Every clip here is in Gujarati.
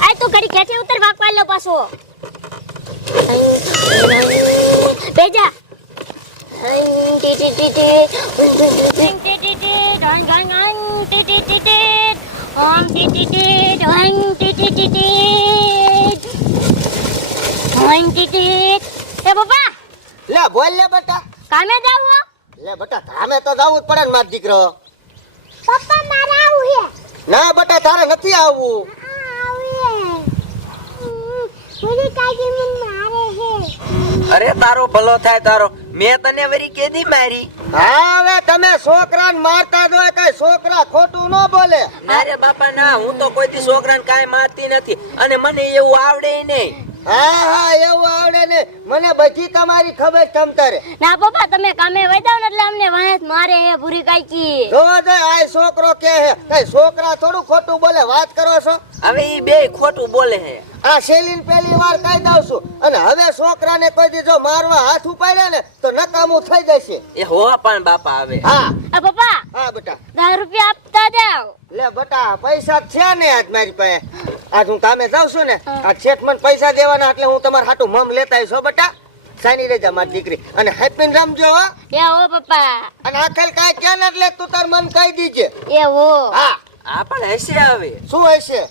આ તો ઘડી ખેંચે ઉતર વાકવા લો પાછો બેજા એ બાપા લે બોલ લે બેટા કામે જાવ લે બેટા કામે તો જાવું જ પડે ને માર દીકરો પપ્પા મારે આવું હે ના બેટા તારે નથી આવવું પૂરી કાજી મને મારે હે અરે તારો ભલો થાય તારો મેં તને વરી કેદી મારી હા હવે તમે છોકરાને મારતા જ હોય કઈ છોકરા ખોટું ન બોલે ના રે બાપા ના હું તો કોઈ દી છોકરાને કાંઈ મારતી નથી અને મને એવું આવડે નહીં હા હા એવું આવડે ને મને બધી તમારી ખબર તમતારે ના પપ્પા તમે કામે વઈ જાવ ને એટલે અમને વાંસ મારે હે પૂરી કાકી જો દે આ છોકરો કે હે કઈ છોકરા થોડું ખોટું બોલે વાત કરો છો હવે ઈ બે ખોટું બોલે હે આ શેલીન પહેલી વાર કહી દઉં છું અને હવે છોકરાને કોઈ દી જો મારવા હાથ ઉપાડ્યા ને તો નકામું થઈ જશે એ હો પણ બાપા હવે હા આ પપ્પા હા બેટા 10 રૂપિયા આપતા જાવ લે બેટા પૈસા છે ને આજ મારી પાસે આજ હું કામે જાઉં છું ને આ શેઠ મને પૈસા દેવાના એટલે હું તમારા હાટું મમ લેતા આવીશ હો બેટા સાની રેજા મારી દીકરી અને હેપી રમજો હો એ હો પપ્પા અને આખલ કાઈ ક્યાં એટલે તું તાર મન કહી દીજે એ હો હા આ પણ હશે હવે શું હશે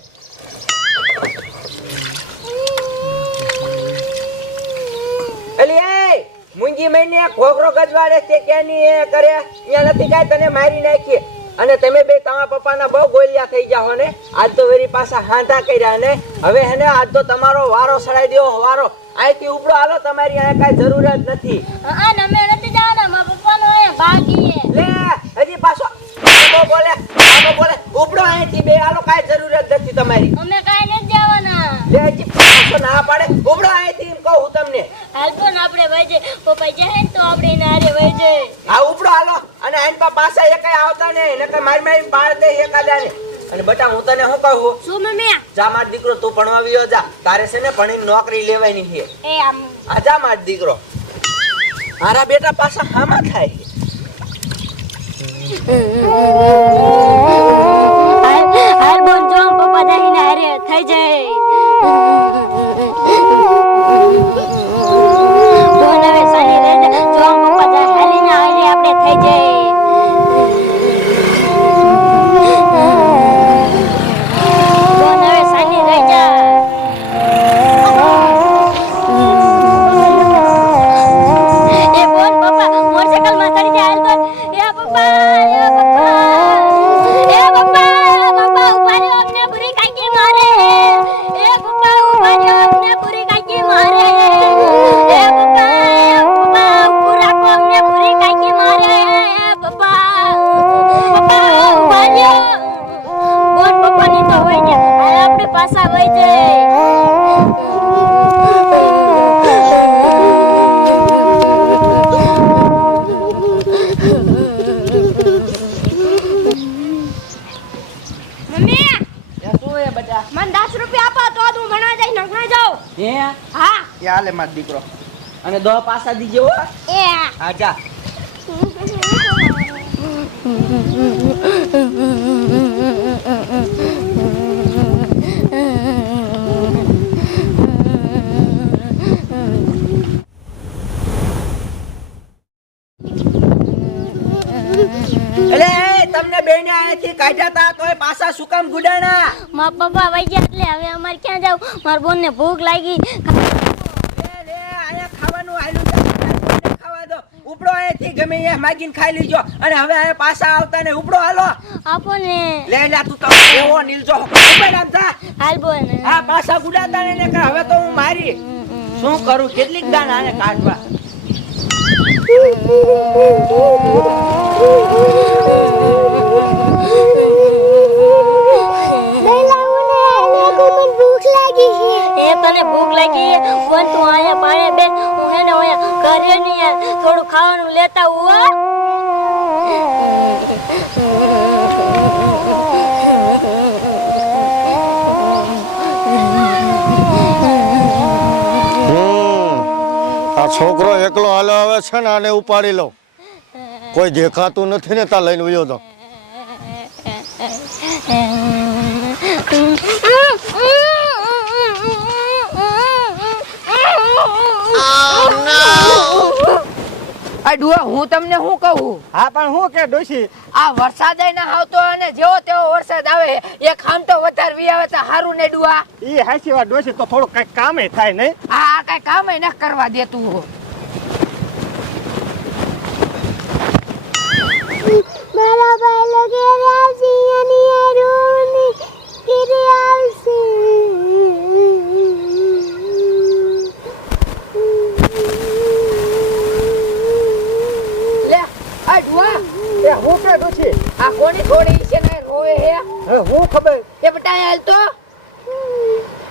અલી એ મુંજી મહિને ઘોઘરો ગજવાડે છે કેની એ કરે અહીંયા નથી કાઈ તને મારી નાખી અને તમે બે તમારા પપ્પાના બહુ ગોલિયા થઈ જાઓ ને આજ તો વેરી પાછા હાંધા કર્યા ને હવે હેને આજ તો તમારો વારો સડાઈ દેવો વારો આઈથી ઉપડો હાલો તમારી અહીંયા કાઈ જરૂર જ નથી આ નમે નથી જવાના મારા પપ્પાનો એ ભાગી લે હજી પાછો બોલે ઉપડો અહીંથી બે હાલો કાઈ જરૂર જ નથી તમારી અમે કાઈ નથી જવાના લે હજી પાછો ના પાડે ઉપડો અહીંથી એમ કહું તમને હાલ પણ આપણે વઈ જઈએ પપ્પા જાય ને તો આપણે નારે વઈ જઈએ આ ઉપડો હાલો અને આઈન પાછા એકાઈ આવતા ને એને કઈ મારી પાડ દે એકાદાને અને બટા હું તને શું કહું શું મમ્મી જા માર દીકરો તું ભણવા વિયો જા તારે છે ને ભણીને નોકરી લેવાની છે એ આમ આ જા માર દીકરો મારા બેટા પાછા હામાં થાય હાલ બોલ જો પપ્પા જાય ને હારે થઈ જાય બોલ હવે સાની રહે જો પપ્પા જાય હાલી ને હારે આપણે થઈ જાય બોલ હવે સાની રહી જા એ બોલ પપ્પા મોટરસાઇકલ માં ચડી જાય હાલ બોલ એ પપ્પા ઉભા રહ્યો અમને પૂરી કાકી મારે એ પપ્પા ઉભા રહ્યો અમને પૂરી કાકી મારે એ પપ્પા પૂરા કો અમને પૂરી કાકી મારે એ પપ્પા ઉભા રહ્યો બોલ પપ્પા ની તો હોય ને આપણે પાછા વઈ જાય મને 10 રૂપિયા આપો તો હું ભણવા જઈ નખવા જાઉં હે હા યાલે માર દીકરો અને દો પાછા દીજો હો એ આ જા તમને બેને આયાથી કાઢ્યા તા તોય પાછા શું કામ ગુડાણા મારા પપ્પા વઈ ગયા એટલે હવે અમારે ક્યાં જાવ મારા બોન ને ભૂખ લાગી લે આયા ખાવાનું આયલું છે ખાવા દો ઉપડો અહીંથી ગમે એ માગીને ખાઈ લીજો અને હવે આયા પાછા આવતા ને ઉપડો હાલો આપો ને લે લે તું તો એવો નીલજો ઉપર આમ જા હાલ બોન આ પાછા ગુડાતા ને કે હવે તો હું મારી શું કરું કેટલીક દાન આને કાઢવા તને ભૂખ લાગી બોન તું આયા પાણે બે હું હે ને ઓયા ઘરે ની યાર થોડું ખાવાનું લેતા હુઆ આ છોકરો એકલો હાલો આવે છે ને આને ઉપાડી લો કોઈ દેખાતું નથી ને તા લઈને વયો તો આ ડુઆ હું તમને શું કહું હા પણ હું કે ડોશી આ વરસાદ ના આવતો અને જેવો તેવો વરસાદ આવે એક આમ તો વધારે વી આવે તો હારું ને ડુઆ ઈ હાસી વાત ડોશી તો થોડું કઈ કામે થાય નહીં આ કઈ કામ ન કરવા દેતું હો મારા ભાઈ લગે રાજી અને અરુણી ફિરે આવશે લે આ ડુઆ એ હું કે ડોશી આ કોની છોડી છે ને રોવે હે હવે હું ખબર એ બટા હાલ તો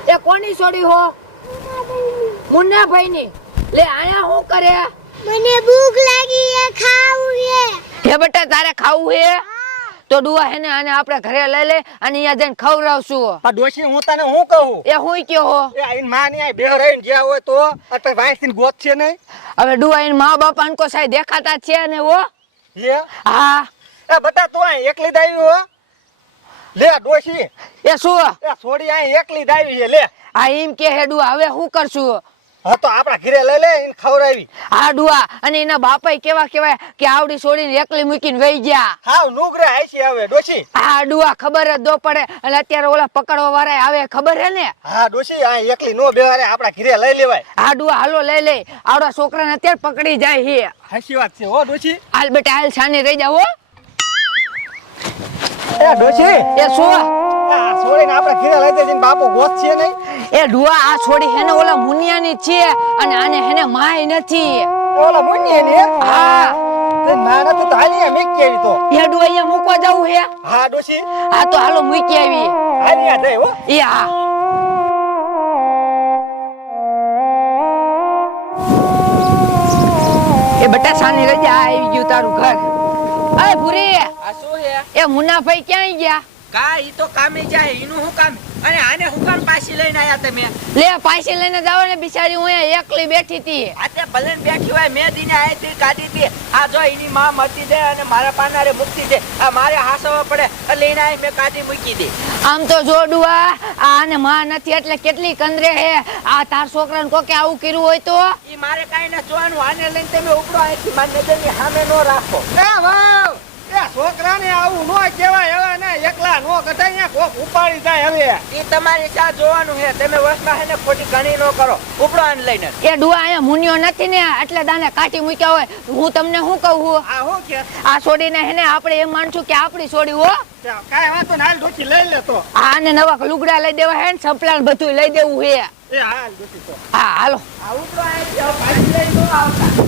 એ કોની છોડી હો મુન્ના ભાઈ ની લે આયા શું કરે મને ભૂખ લાગી છે ખાવું છે હે બેટા તારે ખાવું હે તો ડુઆ હે ને આને આપણે ઘરે લઈ લે અને અહીંયા જઈને ખવડાવશું આ ડોશી હું તને હું કહું એ હું કયો હો એ આઈન માં ની બે રહીને જ્યાં હોય તો અત્યારે વાંચીને ગોત છે નહીં હવે ડુઆ એને મા બાપ અનકો સાહેબ દેખાતા જ છે ને ઓ લે હા એ બટા તું આ એકલી જ આવી હો લે ડોશી એ શું એ છોડી આ એકલી જ આવી છે લે આ એમ કે હે ડુઆ હવે શું કરશું હા તો આપણા ઘરે લઈ લે એને ખવડાવી આ ડુઆ અને એના બાપાય કેવા કેવાય કે આવડી છોડીને એકલી મૂકીને વહી ગયા હાવ નુગરે આઈ હવે ડોશી આ ડુઆ ખબર જ દો પડે અને અત્યારે ઓલા પકડવા વાળા આવે ખબર હે ને હા ડોશી આ એકલી નો બેવારે આપણા ઘરે લઈ લેવાય આ ડુઆ હાલો લઈ લે આવડા છોકરાને અત્યારે પકડી જાય હે હાચી વાત છે હો ડોશી હાલ બેટા હાલ છાની રહી જાવ હો એ ડોશી એ શું આ છોડીને આપણા ઘરે લઈ દેજે બાપુ ગોત છે નહીં એ ડુઆ આ છોડી હેને ઓલા મુનિયાની છે અને આને હેને માય નથી ઓલા મુન્ની ને હા તે મારા તો તાલી મે કેવી તો એ ડુઆ અહીંયા મૂકવા જાવું હે હા ડોશી હા તો હાલો મૂકી આવી હાલી આ જાય હો એ હા એ બેટા સાની રજા આવી ગયું તારું ઘર અરે ભૂરી આ શું છે એ મુન્નાભાઈ ક્યાં ગયા કા ઈ તો કામે જાય ઈનું હું કામ અને આને હું કામ પાછી લઈને આયા તમે લે પાછી લઈને જાવ ને બિચારી હું અહીંયા એકલી બેઠી હતી આતે ભલે બેઠી હોય મેં દીને આયતી કાઢી હતી આ જો એની માં મતી દે અને મારા પાનારે મૂકી દે આ મારે હાસવા પડે એટલે એને આઈ મેં કાઢી મૂકી દે આમ તો જોડુઆ આને માં નથી એટલે કેટલી કંદરે હે આ તાર છોકરાને કોકે આવું કર્યું હોય તો ઈ મારે કાઈ ન જોવાનું આને લઈને તમે ઉપડો આઈથી મારી નજરની સામે નો રાખો એ વાવ એ છોકરાને આવું નો કહેવાય હવે ને એકલા નો કઢાય કોક ઉપાડી જાય હવે ઈ તમારી સા જોવાનું છે તમે વસમાં હે ને ખોટી ઘણી નો કરો ઉપડો આને લઈને એ ડુઆ અહીંયા મુનિયો નથી ને એટલે દાને કાઢી મૂક્યા હોય હું તમને શું કહું આ હું કે આ છોડીને હે ને આપણે એમ માનશું કે આપણી છોડી હો કાઈ વાતો ના ડોશી લઈ લે તો આને નવા લુગડા લઈ દેવા હે ને સપલાન બધું લઈ દેવું હે એ હાલ ડોશી તો હા હાલો આ ઉપડો આઈથી પાછી લઈને નો આવતા